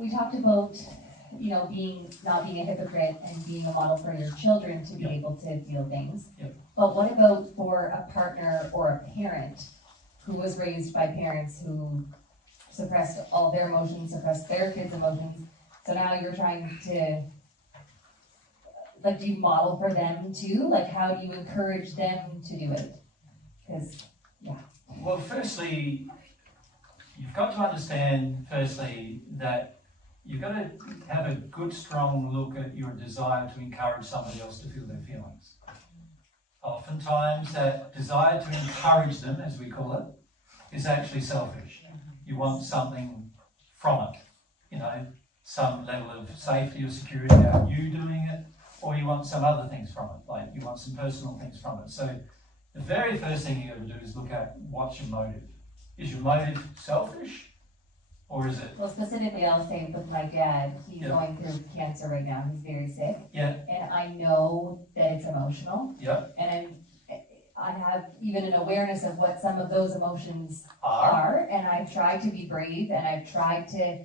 we talked about, you know, not being a hypocrite and being a model for your children to be able to feel things. But what about for a partner or a parent who was raised by parents who suppressed all their emotions, suppressed their kids' emotions? So now you're trying to, like, do you model for them too? Like, how do you encourage them to do it? Because, yeah. Well, firstly, you've got to understand, that you've got to have a good, strong look at your desire to encourage somebody else to feel their feelings. Oftentimes, that desire to encourage them, as we call it, is actually selfish. You want something from it, you know, some level of safety or security about you doing it, or you want some other things from it, like you want some personal things from it. So the very first thing you got to do is look at what's your motive. Is your motive selfish, or is it? Well, specifically, I'll say with my dad, he's going through cancer right now. He's very sick. Yeah. And I know that it's emotional. Yeah. And I have even an awareness of what some of those emotions are, and I've tried to be brave, and I've tried to,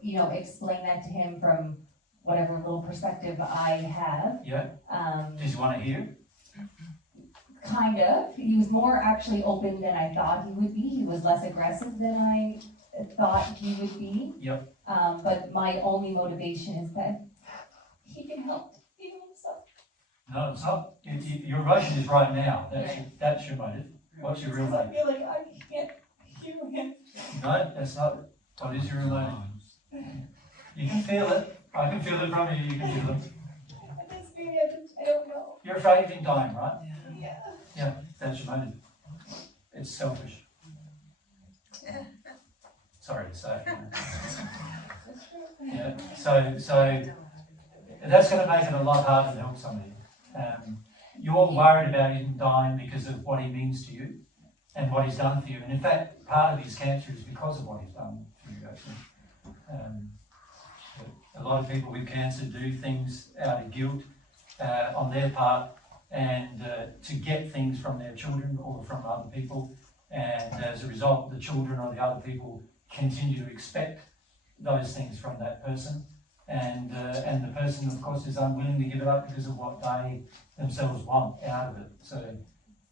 you know, explain that to him from whatever little perspective I have. Yeah. Does he want to hear? Kind of. He was more actually open than I thought he would be. He was less aggressive than I thought he would be. Yep. But my only motivation is that he can help feel himself. No, it's not. Your emotion is right now. That's your motive. What's your real motive? I feel like I can't hear him. No, that's not. What is your real motive? You can feel it. I can feel it from you. You can feel it. I don't know. You're afraid of him dying, right? Yeah. Yeah, that's your motive. It's selfish. Sorry to say. Yeah. So that's going to make it a lot harder to help somebody. You're worried about him dying because of what he means to you and what he's done for you. And in fact, part of his cancer is because of what he's done for you, actually. A lot of people with cancer do things out of guilt on their part and to get things from their children or from other people. And as a result, the children or the other people continue to expect those things from that person. And the person, of course, is unwilling to give it up because of what they themselves want out of it. So,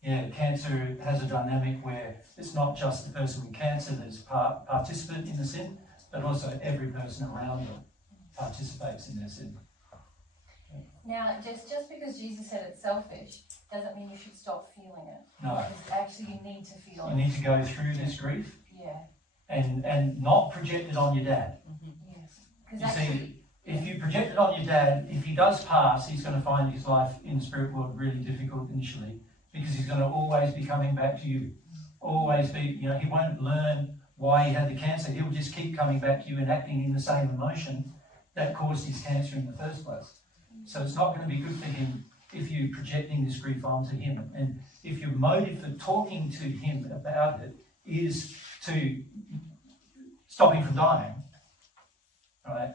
yeah, cancer has a dynamic where it's not just the person with cancer that's participant in the sin, but also every person around them participates in their sin. Now, just because Jesus said it's selfish doesn't mean you should stop feeling it. No. Because actually you need to feel it. You need to go through this grief. Yeah. And not project it on your dad. Yes. You see, if you project it on your dad, if he does pass, he's going to find his life in the spirit world really difficult initially because he's going to always be coming back to you. Always be, you know, he won't learn why he had the cancer. He'll just keep coming back to you and acting in the same emotion that caused his cancer in the first place. So it's not going to be good for him if you're projecting this grief onto him. And if your motive for talking to him about it is to stop him from dying, right,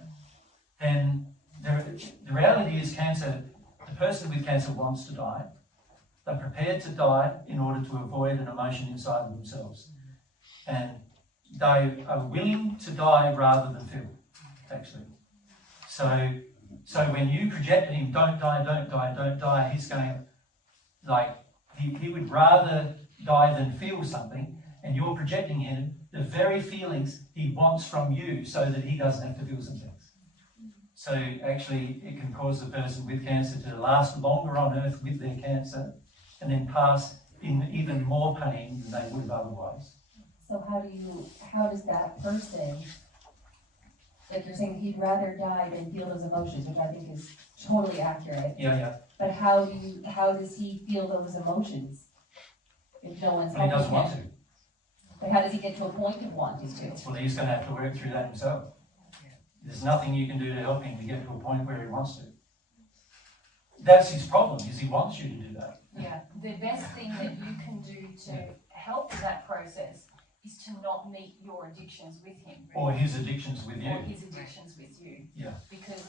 then the reality is the person with cancer wants to die. They're prepared to die in order to avoid an emotion inside of themselves. And they are willing to die rather than feel, actually. So when you project at him, don't die, don't die, don't die, he's going, like, he would rather die than feel something, and you're projecting him the very feelings he wants from you so that he doesn't have to feel some things. So actually, it can cause the person with cancer to last longer on earth with their cancer and then pass in even more pain than they would have otherwise. So how does that person, like you're saying, he'd rather die than feel those emotions, which I think is totally accurate. Yeah. But how does he feel those emotions if no one's Well, he doesn't want him? to. But how does he get to a point of wanting to? Well, he's going to have to work through that himself. There's nothing you can do to help him to get to a point where he wants to. That's his problem, is he wants you to do that. Yeah, the best thing that you can do to help with that process is to not meet your addictions with him. Or his addictions with you. Or his addictions with you. Yeah. Because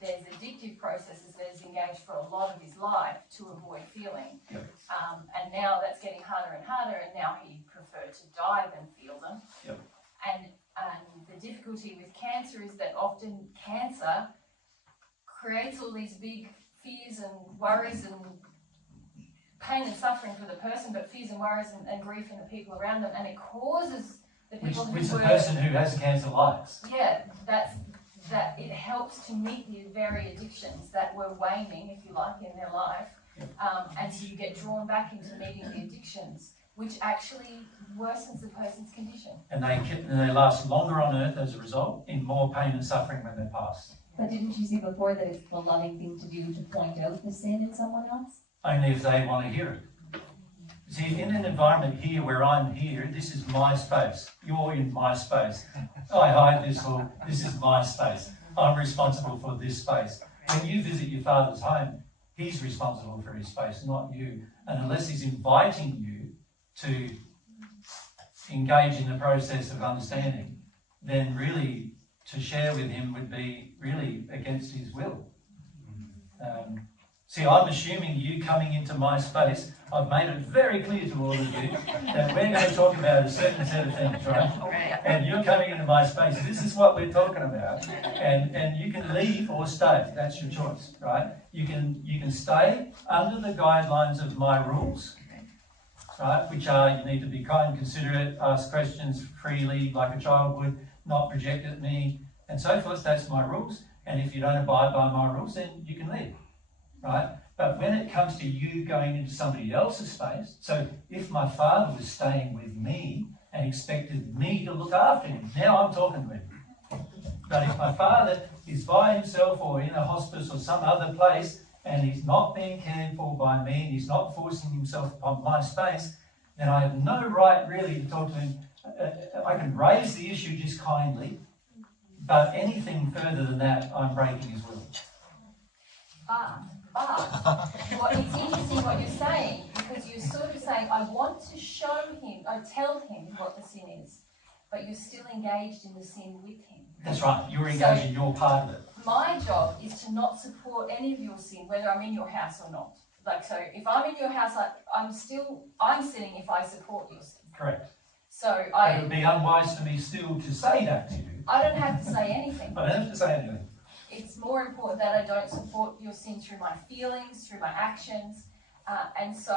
there's addictive processes that he's engaged for a lot of his life to avoid feeling. Yep. And now that's getting harder and harder, and now he'd prefer to die than feel them. Yep. And the difficulty difficulty with cancer is that often cancer creates all these big fears and worries and pain and suffering for the person, but fears and worries and grief in the people around them, and it causes the people Which who the person who has cancer likes. Yeah, that it helps to meet the very addictions that were waning, if you like, in their life, and so you get drawn back into meeting the addictions, which actually worsens the person's condition. And they last longer on earth as a result, in more pain and suffering when they pass. But didn't you say before that it's the loving thing to do to point out the sin in someone else? Only if they want to hear it. See, in an environment here where I'm here, this is my space. You're in my space. I hide this hall. This is my space. I'm responsible for this space. When you visit your father's home, he's responsible for his space, not you. And unless he's inviting you to engage in the process of understanding, then really to share with him would be really against his will. See, I'm assuming you coming into my space, I've made it very clear to all of you that we're going to talk about a certain set of things, right? And you're coming into my space, this is what we're talking about. And you can leave or stay, that's your choice, right? You can stay under the guidelines of my rules, right? Which are, you need to be kind, considerate, ask questions freely like a child would, not project at me, and so forth. That's my rules. And if you don't abide by my rules, then you can leave. Right? But when it comes to you going into somebody else's space, so if my father was staying with me and expected me to look after him, now I'm talking with him. But if my father is by himself or in a hospice or some other place and he's not being cared for by me and he's not forcing himself upon my space, then I have no right really to talk to him. I can raise the issue just kindly, but anything further than that, I'm breaking his will. But it's interesting what you're saying, because you're sort of saying, I want to show him, I tell him what the sin is, but you're still engaged in the sin with him. That's right, you're engaged in your part of it. My job is to not support any of your sin, whether I'm in your house or not. Like, so if I'm in your house, I'm sinning if I support your sin. Correct. So it would be unwise for me still to say that to you. I don't have to say anything. I don't have to say anything. It's more important that I don't support your sin through my feelings, through my actions. And so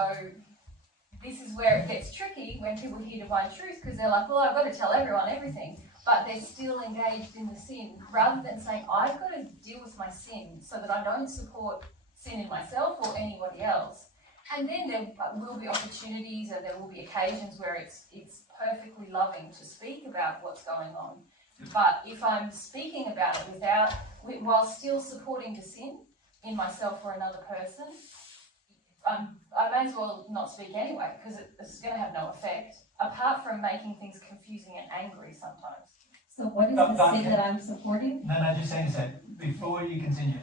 this is where it gets tricky when people hear divine truth, because they're like, well, I've got to tell everyone everything. But they're still engaged in the sin, rather than saying, I've got to deal with my sin so that I don't support sin in myself or anybody else. And then there will be opportunities and there will be occasions where it's perfectly loving to speak about what's going on. But if I'm speaking about it while still supporting the sin in myself or another person, I may as well not speak anyway, because it's going to have no effect, apart from making things confusing and angry sometimes. So what is the sin that I'm supporting? No, just hang a sec. Before you continue,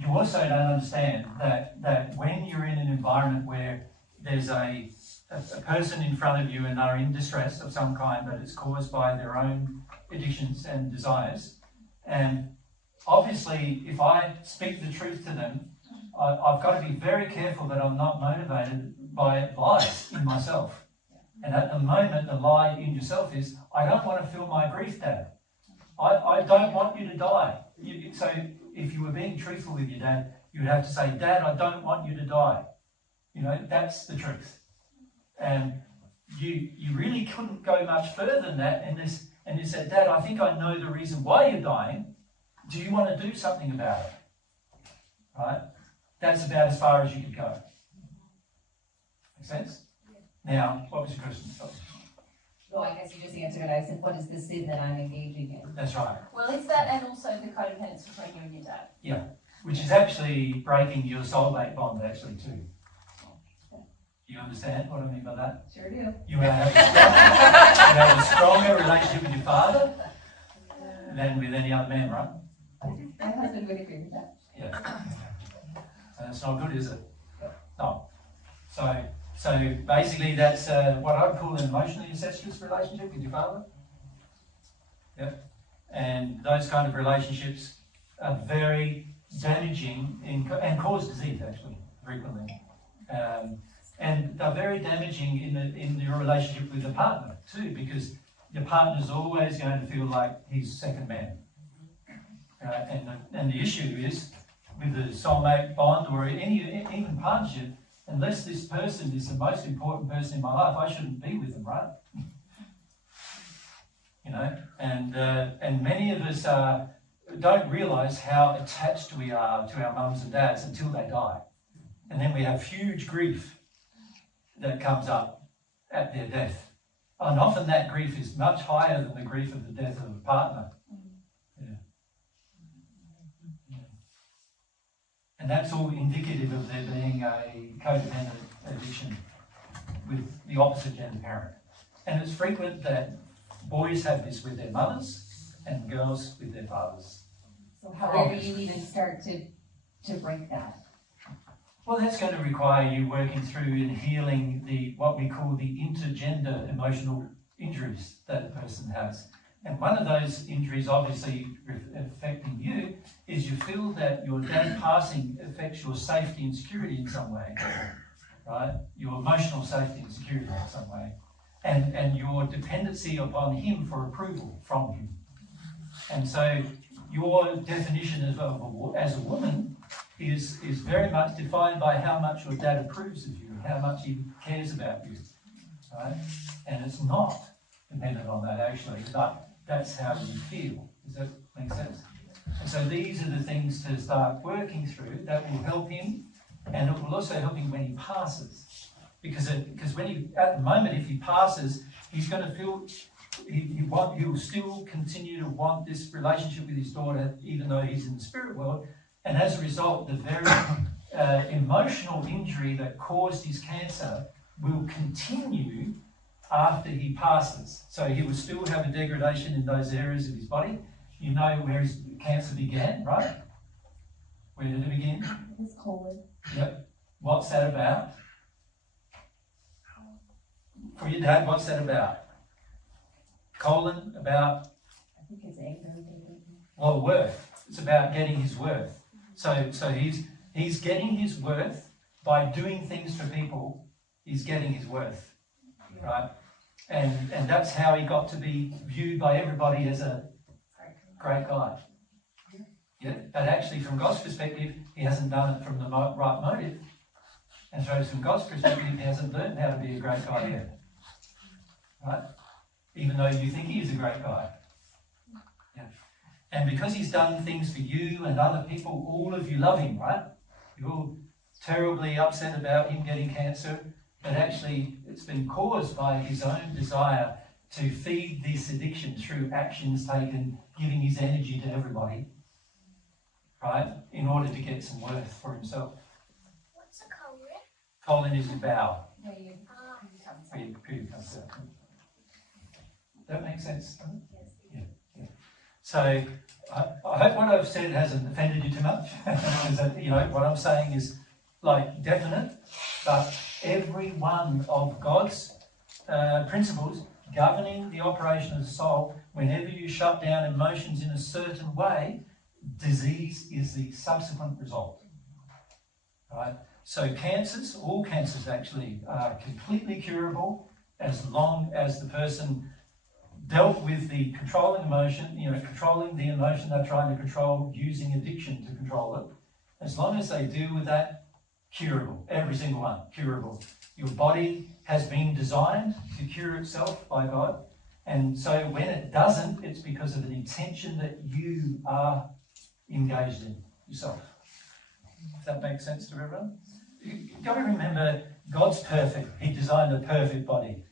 you also don't understand that when you're in an environment where there's a person in front of you and are in distress of some kind, but it's caused by their own addictions and desires, and obviously if I speak the truth to them, I've got to be very careful that I'm not motivated by lies in myself. And at the moment, the lie in yourself is, I don't want to feel my grief, Dad. I don't want you to die. So if you were being truthful with your dad, you would have to say, Dad, I don't want you to die. You know, that's the truth. And you really couldn't go much further than that. And you said, Dad, I think I know the reason why you're dying. Do you want to do something about it? Right? That's about as far as you could go. Make sense? Now, what was your question? Well, I guess you just answered it. I said, what is the sin that I'm engaging in? That's right. Well, it's that, and also the codependence between you and your dad. Yeah, which is actually breaking your soulmate bond, actually, too. You understand what I mean by that? Sure do. You have a stronger relationship with your father than with any other man, right? My husband would agree with that. Yeah. It's not good, is it? No. So basically that's what I would call an emotionally incestuous relationship with your father. Yep. And those kind of relationships are very damaging and cause disease, actually, frequently. And they're very damaging in your relationship with a partner too, because your partner's always going to feel like he's second man. And the issue is, with the soulmate bond or even partnership, unless this person is the most important person in my life, I shouldn't be with them, right? You know, and many of us don't realise how attached we are to our mums and dads until they die. And then we have huge grief that comes up at their death. And often that grief is much higher than the grief of the death of a partner. Yeah. And that's all indicative of there being a codependent addiction with the opposite gender parent. And it's frequent that boys have this with their mothers and girls with their fathers. So how do you even start to break that? Well, that's going to require you working through and healing what we call the intergender emotional injuries that a person has. And one of those injuries, obviously affecting you, is you feel that your dad passing affects your safety and security in some way, right? Your emotional safety and security in some way. And your dependency upon him for approval from him. And so your definition as a woman is very much defined by how much your dad approves of you, how much he cares about you, right? And it's not dependent on that actually, but that's how you feel. Does that make sense? And so these are the things to start working through that will help him, and it will also help him when he passes. Because when he, at the moment, if he passes, he's going to feel, he will still continue to want this relationship with his daughter, even though he's in the spirit world. And as a result, the very emotional injury that caused his cancer will continue after he passes. So he will still have a degradation in those areas of his body. You know where his cancer began, right? Where did it begin? His colon. Yep. What's that about? For your dad, what's that about? Colon, about? I think it's anger. Well, worth. It's about getting his worth. So he's getting his worth by doing things for people. He's getting his worth, right? And that's how he got to be viewed by everybody as a great guy. Yeah, but actually, from God's perspective, he hasn't done it from the right motive. And so, from God's perspective, he hasn't learned how to be a great guy yet, right? Even though you think he is a great guy. Yeah. And because he's done things for you and other people, all of you love him, right? You're terribly upset about him getting cancer, but actually it's been caused by his own desire to feed this addiction through actions taken, giving his energy to everybody, right? In order to get some worth for himself. What's a colon? Colon is the bowel. Where you Where your poo comes out. That makes sense, doesn't it? Yeah. So I hope what I've said hasn't offended you too much. Because what I'm saying is like definite, but every one of God's principles governing the operation of the soul, whenever you shut down emotions in a certain way, disease is the subsequent result. Right? So cancers, all cancers actually, are completely curable as long as the person dealt with the controlling emotion, controlling the emotion they're trying to control using addiction to control it. As long as they deal with that, curable. Every single one, curable. Your body has been designed to cure itself by God. And so when it doesn't, it's because of an intention that you are engaged in yourself. If that makes sense to everyone? You've got to remember, God's perfect. He designed a perfect body.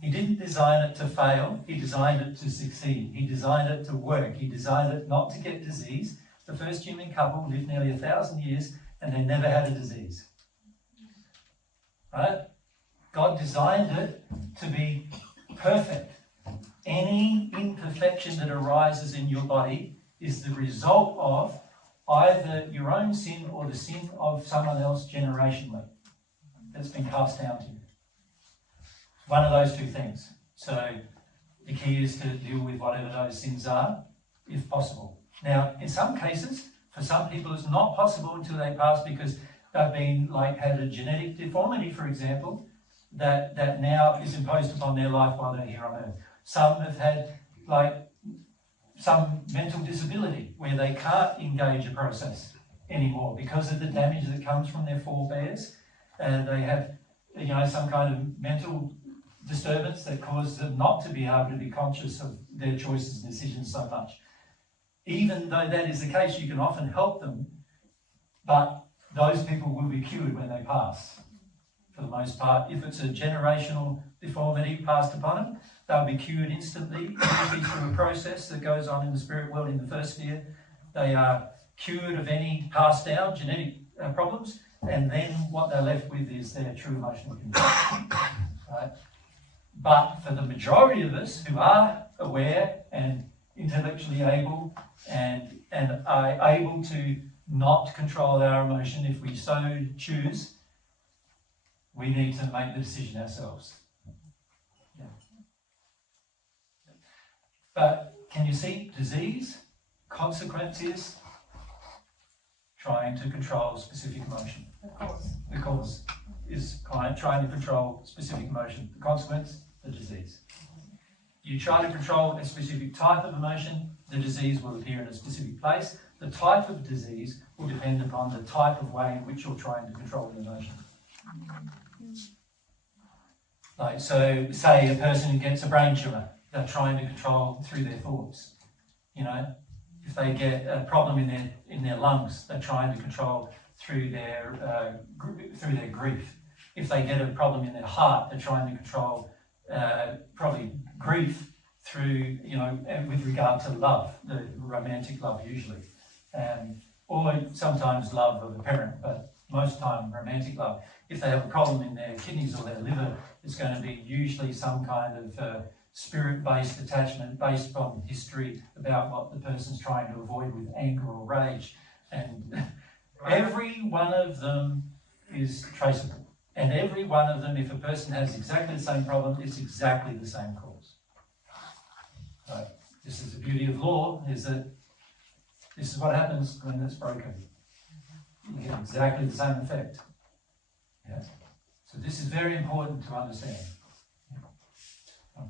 He didn't design it to fail. He designed it to succeed. He designed it to work. He designed it not to get disease. The first human couple lived nearly 1,000 years and they never had a disease. Right? God designed it to be perfect. Any imperfection that arises in your body is the result of either your own sin or the sin of someone else generationally that's been passed down to you. One of those two things. So the key is to deal with whatever those sins are, if possible. Now, in some cases, for some people, it's not possible until they pass because they've been had a genetic deformity, for example, that now is imposed upon their life while they're here on earth. Some have had like some mental disability where they can't engage a process anymore because of the damage that comes from their forebears, and they have, you know, some kind of mental disturbance that causes them not to be able to be conscious of their choices and decisions so much. Even though that is the case, you can often help them, but those people will be cured when they pass. For the most part, if it's a generational deformity passed upon them, they'll be cured instantly, usually through a process that goes on in the spirit world in the first sphere. They are cured of any passed down genetic problems, and then what they're left with is their true emotional control. Right? But for the majority of us who are aware and intellectually able and are able to not control our emotion if we so choose, we need to make the decision ourselves. Yeah. But can you see disease, consequences, trying to control specific emotion? The cause is trying to control specific emotion. The consequence, the disease. You try to control a specific type of emotion, the disease will appear in a specific place. The type of disease will depend upon the type of way in which you're trying to control the emotion. Like, so say a person who gets a brain tumour, they're trying to control through their thoughts. You know, if they get a problem in their lungs, they're trying to control through their grief. If they get a problem in their heart, they're trying to control probably grief through, you know, with regard to love, the romantic love usually, or sometimes love of a parent, but most time romantic love. If they have a problem in their kidneys or their liver, it's going to be usually some kind of spirit-based attachment based upon history about what the person's trying to avoid with anger or rage. And every one of them is traceable. And every one of them, if a person has exactly the same problem, it's exactly the same cause. So this is the beauty of law, is that this is what happens when it's broken. You get exactly the same effect. Yeah? So this is very important to understand. Yeah.